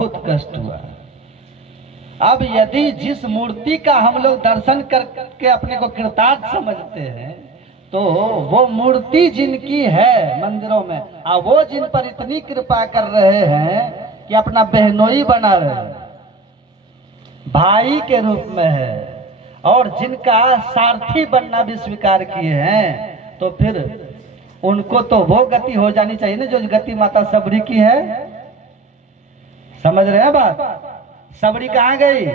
बहुत कष्ट हुआ। अब यदि जिस मूर्ति का हम लोग दर्शन करके अपने को कृतार्थ समझते हैं, तो वो मूर्ति जिनकी है मंदिरों में, वो जिन पर इतनी कृपा कर रहे हैं कि अपना बहनोई बना रहे हैं, भाई के रूप में है, और जिनका सारथी बनना भी स्वीकार किए हैं, तो फिर उनको तो वो गति हो जानी चाहिए ना जो गति माता सबरी की है। समझ रहे हैं बात? सबरी कहाँ गई?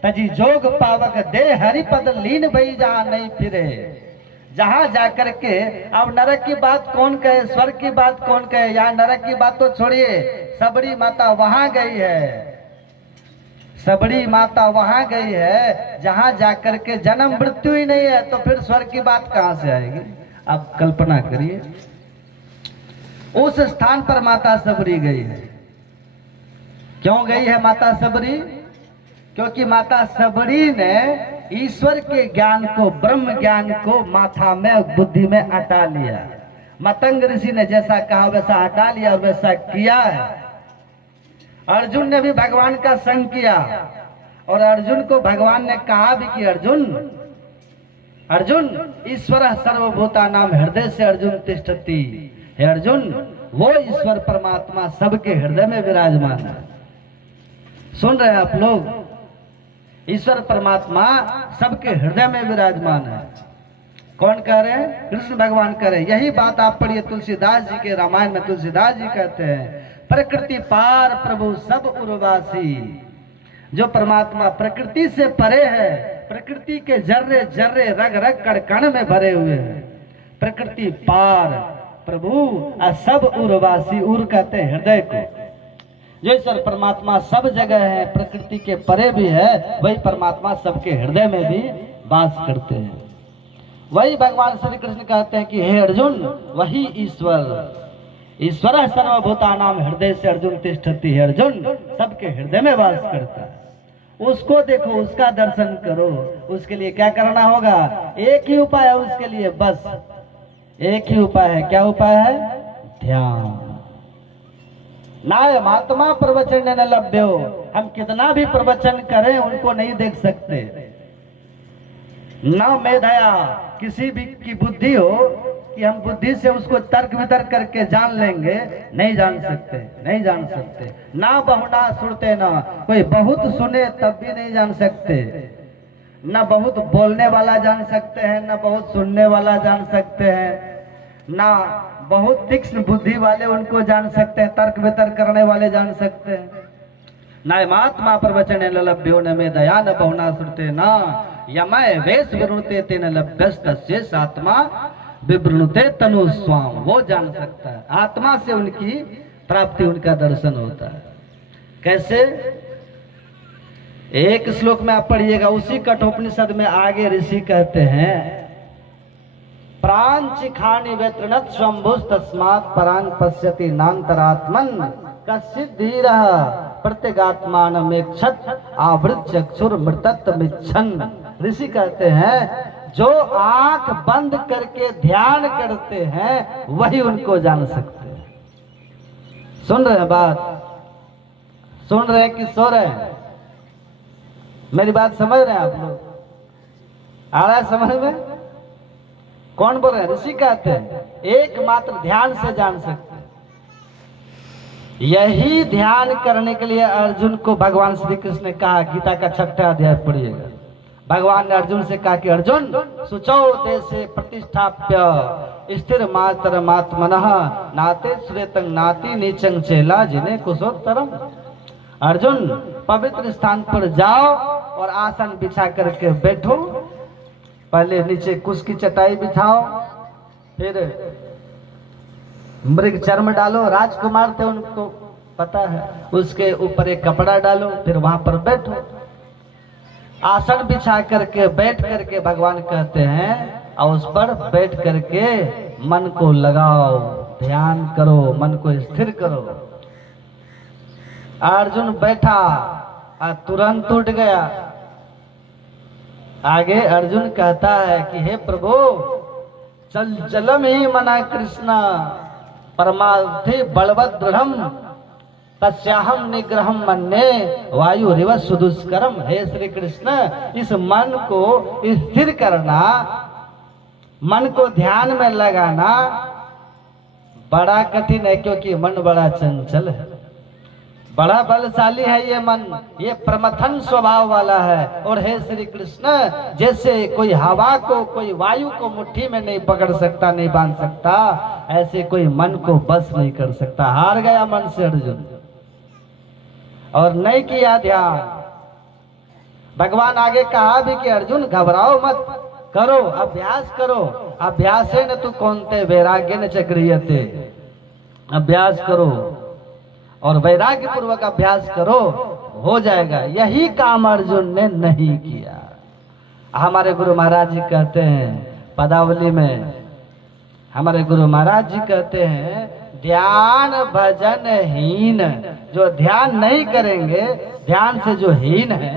तजी जोग पावक दे हरिपद लीन भई जहां नहीं फिरे। जहां जाकर के, अब नरक की बात कौन कहे, स्वर्ग की बात कौन कहे, यहाँ नरक की बात तो छोड़िए, सबरी माता वहां गई है। सबरी माता वहां गई है जहां जाकर के जन्म मृत्यु ही नहीं है, तो फिर स्वर्ग की बात कहां से आएगी? आप कल्पना करिए, उस स्थान पर माता सबरी गई है। क्यों गई है माता सबरी? क्योंकि माता सबरी ने ईश्वर के ज्ञान को, ब्रह्म ज्ञान को माथा में, बुद्धि में हटा लिया। मतंग ऋषि ने जैसा कहा वैसा हटा लिया और वैसा किया है। अर्जुन ने भी भगवान का संग किया, और अर्जुन को भगवान ने कहा भी कि अर्जुन अर्जुन ईश्वर सर्वभूता नाम हृदय से अर्जुन तिष्ठति। हे अर्जुन, वो ईश्वर परमात्मा सबके हृदय में विराजमान है। सुन रहे हैं आप लोग? ईश्वर परमात्मा सबके हृदय में विराजमान है। कौन कह रहे हैं? कृष्ण भगवान कह रहे हैं। यही बात आप पढ़िए तुलसीदास जी के रामायण में। तुलसीदास जी कहते हैं, प्रकृति पार प्रभु सब उर्वासी। जो परमात्मा प्रकृति से परे है, प्रकृति के जर्रे जर्रे रग रग कण कण में भरे हुए हैं, प्रकृति पार प्रभु सब उर्वासी। उर कहते हैं हृदय को। जो ईश्वर परमात्मा सब जगह है, प्रकृति के परे भी है, वही परमात्मा सबके हृदय में भी वास करते हैं। वही भगवान श्री कृष्ण कहते हैं कि हे अर्जुन, वही ईश्वर, ईश्वर सर्वभूतानाम हृदय से अर्जुन तिष्ठति। है अर्जुन सबके हृदय में वास करता है। उसको देखो, उसका दर्शन करो। उसके लिए क्या करना होगा? एक ही उपाय है उसके लिए, बस एक ही उपाय है। क्या उपाय है? ध्यान। नाय महात्मा प्रवचन न लभ्यो। हम कितना भी प्रवचन करें उनको नहीं देख सकते। न मेधया, किसी भी की बुद्धि हो कि हम बुद्धि से उसको तर्क वितर्क करके जान लेंगे, नहीं जान सकते, नहीं जान सकते। ना बहुना सुनते, ना कोई बहुत सुने तब भी नहीं जान सकते। न बहुत बोलने वाला जान सकते हैं, न बहुत सुनने वाला जान सकते हैं, ना बहुत तीक्ष्ण बुद्धि वाले उनको जान सकते हैं, तर्क वितर्क करने वाले जान सकते हैं। न महात्मा प्रवचन लभ्यो न में दया न बहुना सुनते, ना यमय वेश विवृणुते तेन लभ्यस्त आत्मा विवृणुते तनु स्वाम। वो जान सकता है, आत्मा से उनकी प्राप्ति, उनका दर्शन होता है। कैसे? एक श्लोक में आप पढ़िएगा, उसी कठोपनिषद में आगे ऋषि कहते हैं, प्रांचिखानि वेतृणत स्वंभुस तस्मात् परांग पश्यति नान्तरात्मन कश्चित् धीरः प्रत्यगात्मानमेक्षत आवृत चक्षुर मृतत्वमिच्छन्। ऋषि कहते हैं, जो आंख बंद करके ध्यान करते हैं वही उनको जान सकते हैं। सुन रहे हैं बात? सुन रहे हैं कि सो रहे हैं? मेरी बात समझ रहे हैं आप लोग? आ रहा है समझ में? कौन बोल रहे हैं? ऋषि कहते हैं एकमात्र ध्यान से जान सकते हैं। यही ध्यान करने के लिए अर्जुन को भगवान श्री कृष्ण ने कहा, गीता का 6वां अध्याय पढ़िएगा। भगवान ने अर्जुन से कहा कि अर्जुन, शुचौ देशे प्रतिष्ठाप्य स्थिर मातर मात्मनः नाते श्रेतं नाति नीचं चेला जिन्हें कुशोत्तरम। अर्जुन, पवित्र स्थान पर जाओ और आसन बिछा करके बैठो। पहले नीचे कुश की चटाई बिछाओ, फिर मृग चर्म डालो, राजकुमार थे उनको पता है, उसके ऊपर एक कपड़ा डालो, फिर वहां पर बैठो। आसन बिछा करके बैठ करके भगवान कहते हैं, और उस पर बैठ करके मन को लगाओ, ध्यान करो, मन को स्थिर करो। अर्जुन बैठा और तुरंत उठ गया। आगे अर्जुन कहता है कि हे प्रभु, चल चलम ही मना कृष्ण परमार्थी बलवत दृढ़ तस्याहम निग्रहम मन्ये वायु रिव सुदुष्करम। हे श्री कृष्ण, इस मन को स्थिर करना, मन को ध्यान में लगाना बड़ा कठिन है, क्योंकि मन बड़ा चंचल है, बड़ा बलशाली है ये मन, ये प्रमथन स्वभाव वाला है। और हे श्री कृष्ण, जैसे कोई हवा को, कोई वायु को मुट्ठी में नहीं पकड़ सकता, नहीं बांध सकता, ऐसे कोई मन को बस नहीं कर सकता। हार गया मन से अर्जुन और नहीं किया ध्यान। भगवान आगे कहा भी कि अर्जुन घबराओ मत, करो अभ्यास करो, अभ्यासे न तू कौनते वैराग्य न चक्रियते। अभ्यास करो और वैराग्य पूर्वक अभ्यास करो, हो जाएगा। यही काम अर्जुन ने नहीं किया। हमारे गुरु महाराज जी कहते हैं पदावली में, हमारे गुरु महाराज जी कहते हैं ध्यान भजन हीन, जो ध्यान नहीं करेंगे, ध्यान से जो हीन है,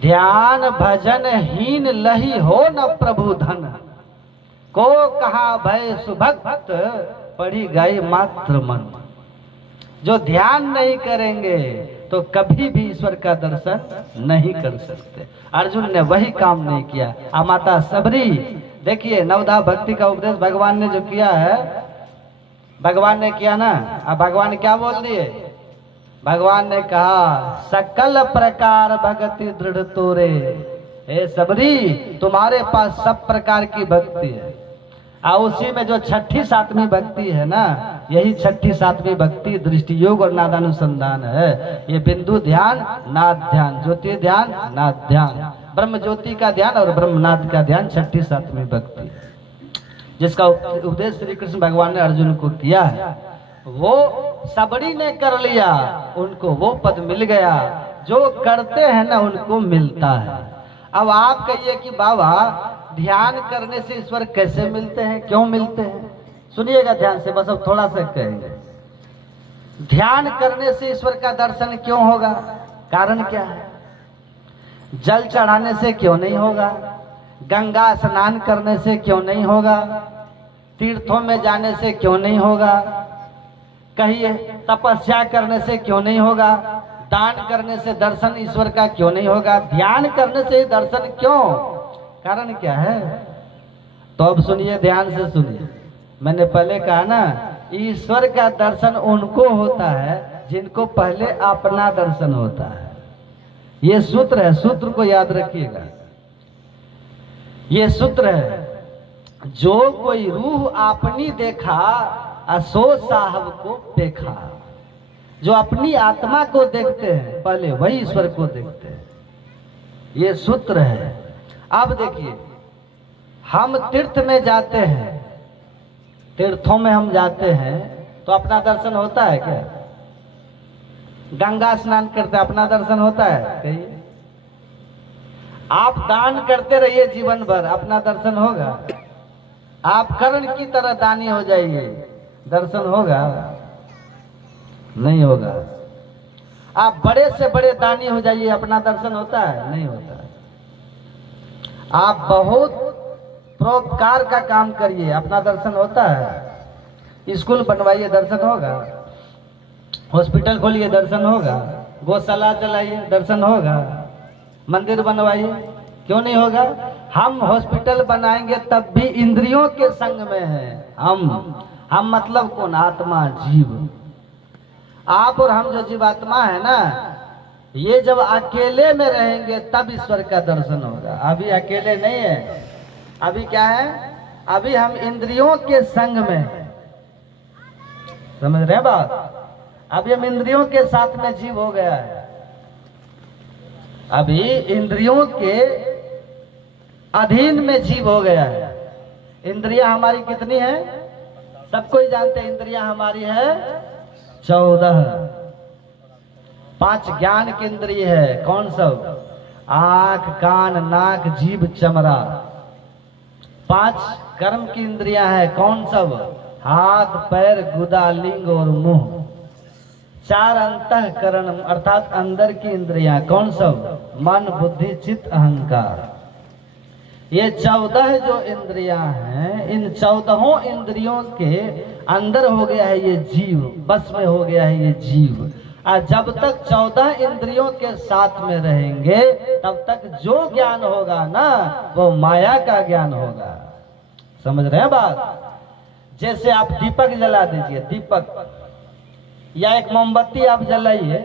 ध्यान भजन हीन लही हो न प्रभु धन, को कहा भय सुभक्त पढ़ी गई मात्र मन। जो ध्यान नहीं करेंगे तो कभी भी ईश्वर का दर्शन नहीं कर सकते। अर्जुन ने वही काम नहीं किया। आ माता सबरी, देखिए नवधा भक्ति का उपदेश भगवान ने जो किया है, भगवान ने किया ना, अब भगवान क्या बोल दिए? भगवान ने कहा सकल प्रकार भक्ति दृढ़ तोरे। हे सबरी, तुम्हारे पास सब प्रकार की भक्ति है, और उसी में जो छठी सातवीं भक्ति है ना, यही छठी सातवीं भक्ति दृष्टि योग और नादानुसंधान है। ये बिंदु ध्यान, नाद ध्यान, ज्योति ध्यान, नाद ध्यान, ब्रह्म ज्योति का ध्यान और ब्रह्मनाद का ध्यान, छठी सातवीं भक्ति, जिसका उपदेश श्री कृष्ण भगवान ने अर्जुन को किया है। वो सबरी ने कर लिया, उनको वो पद मिल गया। जो करते हैं ना उनको मिलता है। अब आप कहिए कि बाबा ध्यान करने से ईश्वर कैसे मिलते हैं, क्यों मिलते हैं? सुनिएगा ध्यान से, बस अब थोड़ा सा कहेंगे। ध्यान करने से ईश्वर का दर्शन क्यों होगा? कारण क्या है? जल चढ़ाने से क्यों नहीं होगा? गंगा स्नान करने से क्यों नहीं होगा? तीर्थों में जाने से क्यों नहीं होगा? कहिए तपस्या करने से क्यों नहीं होगा? दान करने से दर्शन ईश्वर का क्यों नहीं होगा? ध्यान करने से दर्शन क्यों? कारण क्या है? तो अब सुनिए, ध्यान से सुनिए। मैंने पहले कहा ना, ईश्वर का दर्शन उनको होता है जिनको पहले अपना दर्शन होता है। ये सूत्र है, सूत्र को याद रखिएगा। ये सूत्र है, जो कोई रूह अपनी देखा असो साहब को देखा। जो अपनी आत्मा को देखते हैं पहले वही ईश्वर को देखते हैं। ये सूत्र है। अब देखिए, हम तीर्थ में जाते हैं, तीर्थों में हम जाते हैं तो अपना दर्शन होता है क्या? गंगा स्नान करते हैं, अपना दर्शन होता है? कहिए। आप दान करते रहिए जीवन भर, अपना दर्शन होगा? आप कर्ण की तरह दानी हो जाइए, दर्शन होगा? नहीं होगा। आप बड़े से बड़े दानी हो जाइए, अपना दर्शन होता है? नहीं होता। आप बहुत परोपकार का काम करिए, अपना दर्शन होता है? स्कूल बनवाइए, दर्शन होगा? हॉस्पिटल खोलिए, दर्शन होगा? गौशाला चलाइए, दर्शन होगा? मंदिर बनवाइए, क्यों नहीं होगा? हम हॉस्पिटल बनाएंगे तब भी इंद्रियों के संग में है। हम मतलब कौन? आत्मा, जीव। आप और हम जो जीवात्मा है ना, ये जब अकेले में रहेंगे तब ईश्वर का दर्शन होगा। अभी अकेले नहीं है। अभी क्या है? अभी हम इंद्रियों के संग में हैं। समझ रहे हैं बात? अभी हम इंद्रियों के साथ में जीव हो गया है। अभी इंद्रियों के अधीन में जीव हो गया है। इंद्रियां हमारी कितनी है? सबको ही जानते हैं। इंद्रियां हमारी है 14। 5 ज्ञान की इंद्रिय है। कौन सब? आंख, कान, नाक, जीभ, चमड़ा। 5 कर्म की इंद्रियां है। कौन सब? हाथ, पैर, गुदा, लिंग और मुंह। 4 अंतःकरण अर्थात अंदर की इंद्रियां। कौन सब? मन, बुद्धि, चित्त, अहंकार। ये 14 जो इंद्रियां हैं, इन 14 इंद्रियों के अंदर हो गया है ये जीव, बस में हो गया है ये जीव। और जब तक 14 इंद्रियों के साथ में रहेंगे तब तक जो ज्ञान होगा ना वो माया का ज्ञान होगा। समझ रहे हैं बात? जैसे आप दीपक जला दीजिए, दीपक या एक मोमबत्ती आप जलाइए,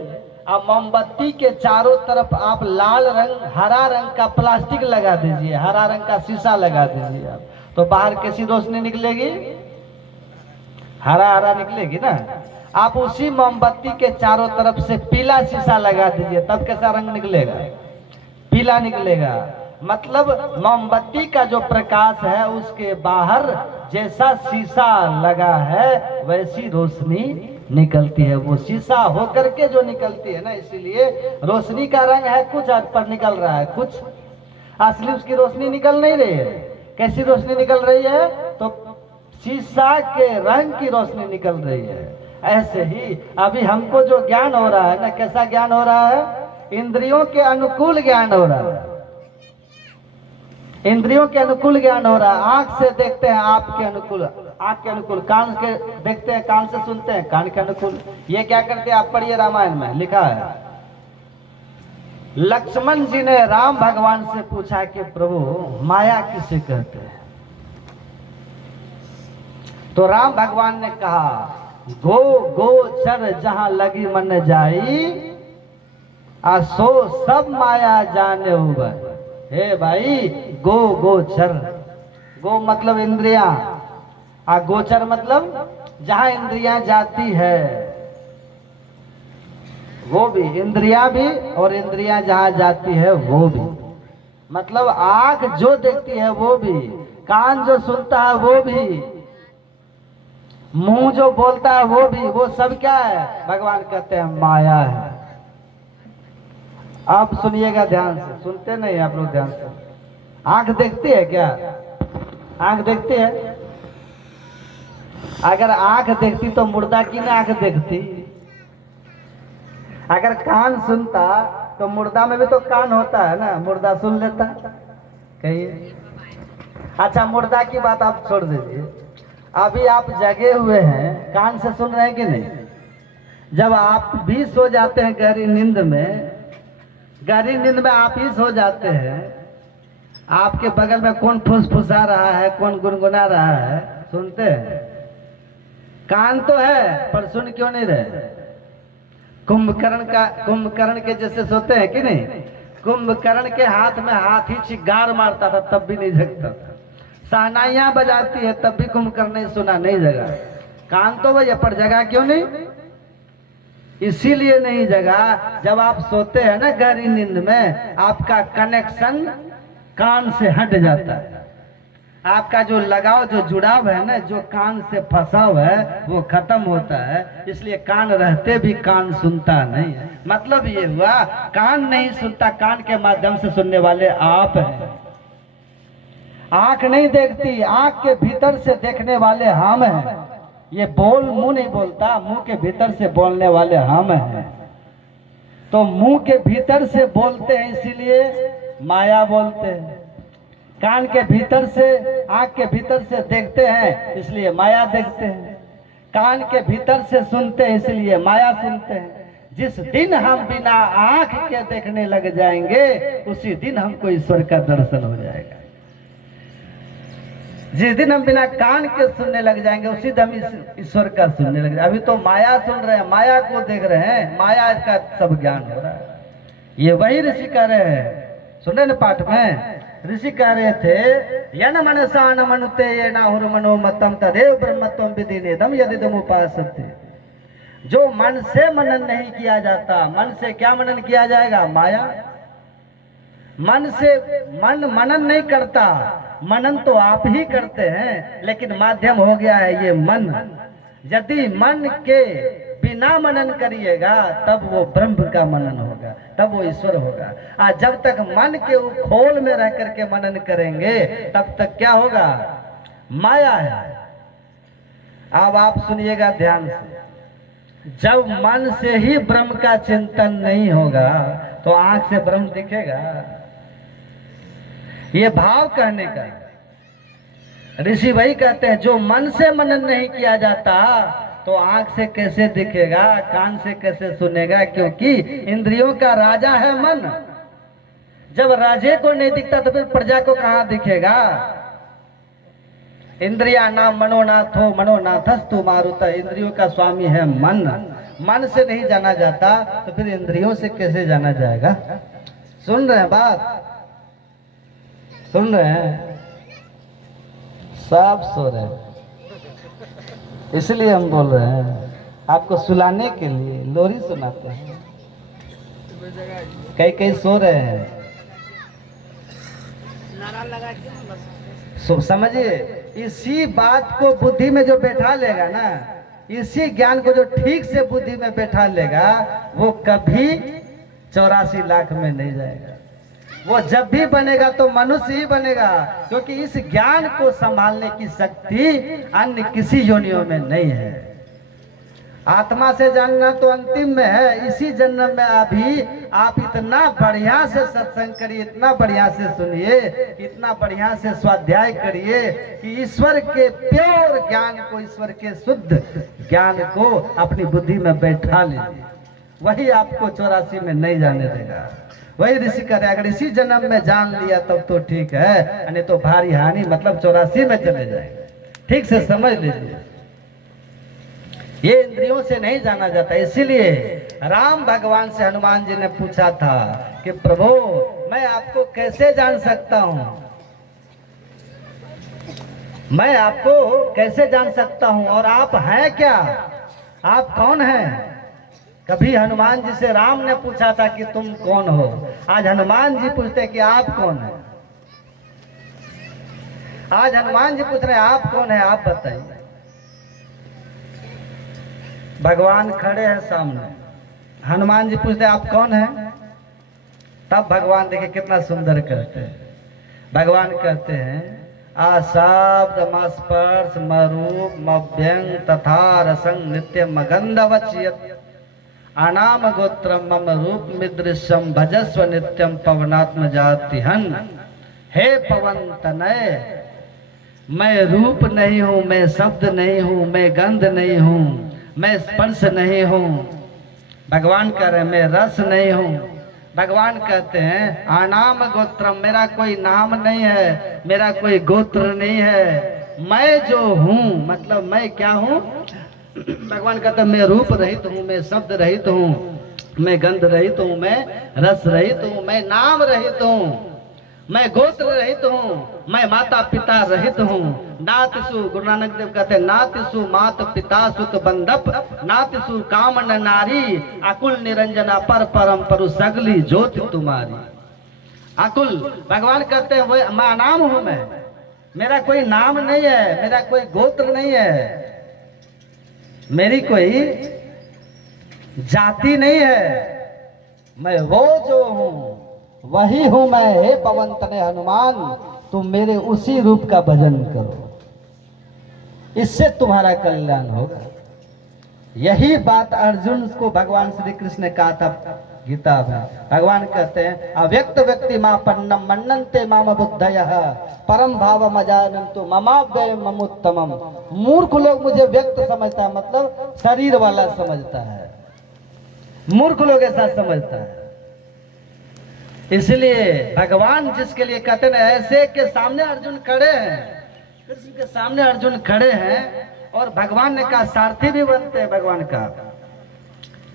अब मोमबत्ती के चारों तरफ आप लाल रंग, हरा रंग का प्लास्टिक लगा दीजिए, हरा रंग का शीशा लगा दीजिए आप, तो बाहर कैसी रोशनी निकलेगी? हरा हरा निकलेगी ना। आप उसी मोमबत्ती के चारों तरफ से पीला शीशा लगा दीजिए, तब कैसा रंग निकलेगा? पीला निकलेगा। मतलब मोमबत्ती का जो प्रकाश है उसके बाहर जैसा शीशा लगा है वैसी रोशनी निकलती है, वो शीशा होकर के जो निकलती है ना, इसीलिए रोशनी का रंग है कुछ पर निकल रहा है कुछ, असली उसकी रोशनी निकल नहीं रही है। कैसी रोशनी निकल रही है? तो शीशा के रंग की रोशनी निकल रही है। ऐसे ही अभी हमको जो ज्ञान हो रहा है ना, कैसा ज्ञान हो रहा है? इंद्रियों के अनुकूल ज्ञान हो रहा है, इंद्रियों के अनुकूल ज्ञान हो रहा है। आंख से देखते हैं आपके अनुकूल, आंख के अनुकूल, कान के देखते हैं, कान से सुनते हैं, कान के अनुकूल। ये क्या करते हैं? आप पढ़िए, रामायण में लिखा है, लक्ष्मण जी ने राम भगवान से पूछा कि प्रभु माया किसे कहते हैं? तो राम भगवान ने कहा, गो गोचर जहां लगी मन जाई, सो सब माया जाने उबर। हे भाई, गो गोचर, गो मतलब इंद्रियां, गोचर मतलब जहां इंद्रियां जाती है वो भी, इंद्रियां भी और इंद्रियां जहां जाती है वो भी। मतलब आंख जो देखती है वो भी, कान जो सुनता है वो भी, मुंह जो बोलता है वो भी, वो सब क्या है? भगवान कहते हैं माया है। आप सुनिएगा ध्यान से, सुनते नहीं आप लोग ध्यान से। आंख देखती है क्या? आंख देखती है? अगर आंख देखती तो मुर्दा की ना आंख देखती। अगर कान सुनता तो मुर्दा में भी तो कान होता है ना, मुर्दा सुन लेता। कहिए। अच्छा, मुर्दा की बात आप छोड़ दीजिए, अभी आप जगे हुए हैं, कान से सुन रहे हैं कि नहीं? जब आप भी सो जाते हैं गहरी नींद में, गहरी नींद में आप ही सो जाते हैं, आपके बगल में कौन फुसफुसा रहा है, कौन गुनगुना रहा है, सुनते हैं? कान तो है पर सुन क्यों नहीं रहे? कुंभकर्ण के जैसे सोते हैं कि नहीं? कुंभकर्ण के हाथ में हाथी चिगार मारता था तब भी नहीं जगता था, शहनाइयां बजाती है तब भी कुंभकर्ण ने सुना, नहीं जगा। कान तो भैया, पर जगा क्यों नहीं? इसीलिए नहीं जगा, जब आप सोते हैं ना गहरी नींद में, आपका कनेक्शन कान से हट जाता है, आपका जो लगाव, जो जुड़ाव है ना, जो कान से फंसा हुआ है वो खत्म होता है। इसलिए कान रहते भी कान सुनता नहीं है। मतलब ये हुआ, कान नहीं सुनता, कान के माध्यम से सुनने वाले आप हैं। आंख नहीं देखती, आंख के भीतर से देखने वाले हम हैं। ये मुंह नहीं बोलता, मुंह के भीतर से बोलने वाले हम हैं। तो मुंह के भीतर से बोलते हैं इसीलिए माया बोलते हैं, कान के भीतर से, आंख के भीतर से देखते हैं इसलिए माया देखते हैं, कान के भीतर से सुनते हैं इसलिए माया सुनते हैं। जिस दिन हम बिना आंख के देखने लग जाएंगे उसी दिन हमको ईश्वर का दर्शन हो जाएगा। जिस दिन हम बिना कान के सुनने लग जाएंगे उसी दिन हम ईश्वर का सुनने लग जाएंगे। अभी तो माया सुन रहे हैं, माया को देख रहे हैं, माया का सब ज्ञान हो रहा है। ये वही ऋषि कह रहे हैं, सुने न पाठ में, ऋषि कह रहे थे, यन मनसा न मनुते ये नाहुर मनोमतम तदेव ब्रह्मत्वम विदिनेदम यदिदम उपासते। जो मन से मनन नहीं किया जाता, मन से क्या मनन किया जाएगा? माया। मन से मन मनन नहीं करता, मनन तो आप ही करते हैं, लेकिन माध्यम हो गया है ये मन। यदि मन के बिना मनन करिएगा तब वो ब्रह्म का मनन होगा, तब वो ईश्वर होगा। आज जब तक मन के खोल में रह करके मनन करेंगे तब तक क्या होगा? माया है। अब आप सुनिएगा ध्यान से, जब मन से ही ब्रह्म का चिंतन नहीं होगा तो आंख से ब्रह्म दिखेगा? ये भाव कहने का ऋषि वही कहते हैं, जो मन से मनन नहीं किया जाता तो आंख से कैसे दिखेगा, कान से कैसे सुनेगा, क्योंकि इंद्रियों का राजा है मन। जब राजे को नहीं दिखता तो फिर प्रजा को कहां दिखेगा। इंद्रिया नाम मनोनाथ हो मनोनाथस्तु मारुत, इंद्रियों का स्वामी है मन। मन से नहीं जाना जाता तो फिर इंद्रियों से कैसे जाना जाएगा। सुन रहे हैं बात, सुन रहे हैं, सब सो रहे हैं, इसलिए हम बोल रहे हैं आपको सुलाने के लिए लोरी सुनाते हैं। कई कई सो रहे हैं, समझिए। इसी बात को बुद्धि में जो बैठा लेगा ना, इसी ज्ञान को जो ठीक से बुद्धि में बैठा लेगा, वो कभी 84 लाख में नहीं जाएगा। वो जब भी बनेगा तो मनुष्य ही बनेगा, क्योंकि इस ज्ञान को संभालने की शक्ति अन्य किसी योनियों में नहीं है। आत्मा से जानना तो अंतिम में है। इसी जन्म में अभी आप इतना बढ़िया से सत्संग करिए, इतना बढ़िया से सुनिए, इतना बढ़िया से स्वाध्याय करिए कि ईश्वर के प्योर ज्ञान को, ईश्वर के शुद्ध ज्ञान को अपनी बुद्धि में बैठा लीजिए। वही आपको 84 में नहीं जाने देगा। वही ऋषि करे, अगर इसी जन्म में जान लिया तब तो ठीक है, नहीं तो भारी हानि, मतलब 84 में चले जाएंगे। ठीक से समझ लीजिए, ये इंद्रियों से नहीं जाना जाता। इसीलिए राम भगवान से हनुमान जी ने पूछा था कि प्रभु मैं आपको कैसे जान सकता हूं, मैं आपको कैसे जान सकता हूं, और आप हैं क्या, आप कौन हैं। कभी हनुमान जी से राम ने पूछा था कि तुम कौन हो, आज हनुमान जी पूछते कि आप कौन हैं। आज हनुमान जी पूछ रहे हैं आप कौन है, आप बताइए। भगवान खड़े हैं सामने, हनुमान जी पूछते आप कौन हैं, तब भगवान देखिए कितना सुंदर कहते हैं। भगवान कहते हैं आशब्द मस्पर्श मरूप मव्यंग तथा रसंग नित्य मगंधवच्यत अनाम गोत्र मम रूप मिदृश्यम भजस्व नित्यम पवनात्म जाति हन। हे पवन तनय, मैं रूप नहीं हूँ, मैं शब्द नहीं हूँ, मैं गंध नहीं हूँ, मैं स्पर्श नहीं हूँ। भगवान कह रहे हैं मैं रस नहीं हूँ। भगवान कहते हैं आनाम गोत्रम, मेरा कोई नाम नहीं है, मेरा कोई गोत्र नहीं है। मैं जो हूँ मतलब मैं क्या हूँ। भगवान कहते हैं मैं रूप रहित हूँ, मैं शब्द रहित हूँ, मैं गंध रहित हूँ, मैं रस रहित हूँ, मैं नाम रहित हूँ, मैं गोत्र रहित हूँ, मैं माता पिता रहित हूँ। नातिसु, गुरु नानक देव कहते हैं नातिसु मात पिता सुत बंधप, नातिसु कामन नारी, अकुल निरंजना पर परम परु सगली ज्योति तुम्हारी। अकुल, भगवान कहते हैं वो मैं नाम हूँ, मैं, मेरा कोई नाम नहीं है, मेरा कोई गोत्र नहीं है, मेरी कोई जाति नहीं है, मैं वो जो हूँ वही हूं मैं। हे पवन तनय हनुमान, तुम मेरे उसी रूप का भजन करो, इससे तुम्हारा कल्याण होगा। यही बात अर्जुन को भगवान श्री कृष्ण ने कहा था गीता में। भगवान कहते हैं अव्यक्त व्यक्ति मापन्नम मन्नन्ते माम बुद्धयः परम भाव मजानन्तु ममाव्यय ममुत्तमम। मूर्ख लोग मुझे व्यक्त समझता है, मतलब शरीर वाला समझता है। मूर्ख लोग ऐसा समझता है। इसलिए भगवान जिसके लिए कहते हैं ऐसे के सामने अर्जुन खड़े हैं, कृष्ण के सामने अर्जुन खड़े हैं, और भगवान ने कहा सारथी भी बनते हैं भगवान का,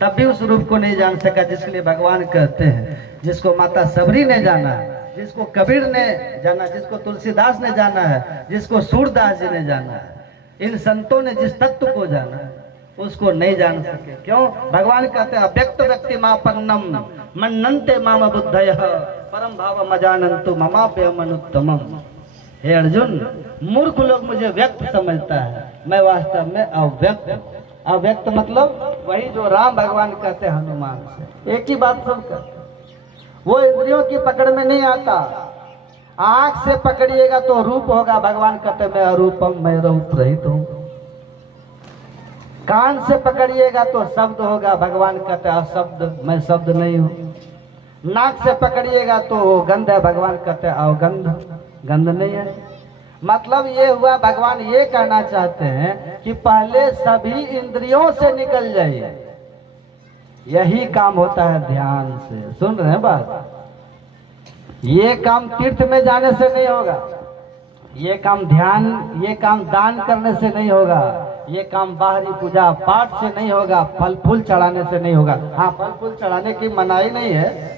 तब भी उस रूप को नहीं जान सका जिसके लिए भगवान कहते हैं। जिसको माता सबरी ने जाना, जिसको कबीर ने जाना, जिसको तुलसीदास ने जाना है, जिसको सूरदास जी ने जाना है, इन संतों ने जिस तत्व को जाना उसको नहीं जान सके। क्यों? भगवान कहते हैं अव्यक्त व्यक्ति मापन्नम मन्नन्ते माम बुद्धयः परम भाव मजानन्तु ममाप्ययम् अनुत्तमम्। हे अर्जुन, मूर्ख लोग मुझे व्यक्त समझता है, मैं वास्तव में अव्यक्त। अव्यक्त मतलब वही जो राम भगवान कहते हैं हनुमान से, एक ही बात सब कहते हैं। वो इंद्रियों की पकड़ में नहीं आता। आंख से पकड़िएगा तो रूप होगा, भगवान कहते हैं मैं अरूपम, मैं रूप रहित हूँ। कान से पकड़िएगा तो शब्द होगा, भगवान कहते हैं शब्द, मैं शब्द नहीं हूँ। नाक से पकड़िएगा तो वो गंध है, भगवान कहते हैं आओ गंध, गंध नहीं है। मतलब ये हुआ, भगवान ये कहना चाहते हैं कि पहले सभी इंद्रियों से निकल जाइए। यही काम होता है ध्यान से। सुन रहे हैं बात? ये काम तीर्थ में जाने से नहीं होगा, ये काम ध्यान, ये काम दान करने से नहीं होगा, ये काम बाहरी पूजा पाठ से नहीं होगा, फल फूल चढ़ाने से नहीं होगा। हाँ, फल फूल चढ़ाने की मनाही नहीं है,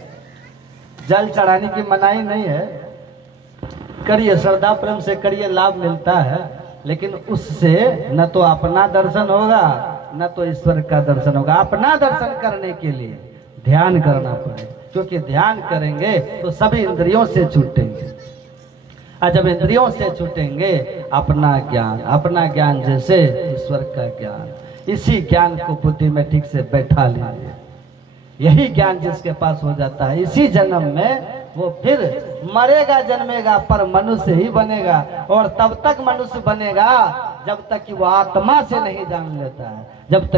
जल चढ़ाने की मनाही नहीं है, करिए श्रद्धा प्रेम से करिए, लाभ मिलता है। लेकिन उससे न तो अपना दर्शन होगा न तो ईश्वर का दर्शन होगा। अपना दर्शन करने के लिए ध्यान करना पड़ेगा, क्योंकि ध्यान करेंगे तो सभी इंद्रियों से छूटेंगे, और जब इंद्रियों से छूटेंगे अपना ज्ञान जैसे ईश्वर का ज्ञान, इसी ज्ञान को बुद्धि में ठीक से बैठा लीजिए। यही ज्ञान जिसके पास हो जाता है, इसी जन्म में वो फिर मरेगा जन्मेगा पर मनुष्य ही बनेगा। और तब तक मनुष्य बनेगा जब तक कि वो आत्मा से नहीं जान लेता है, जब तक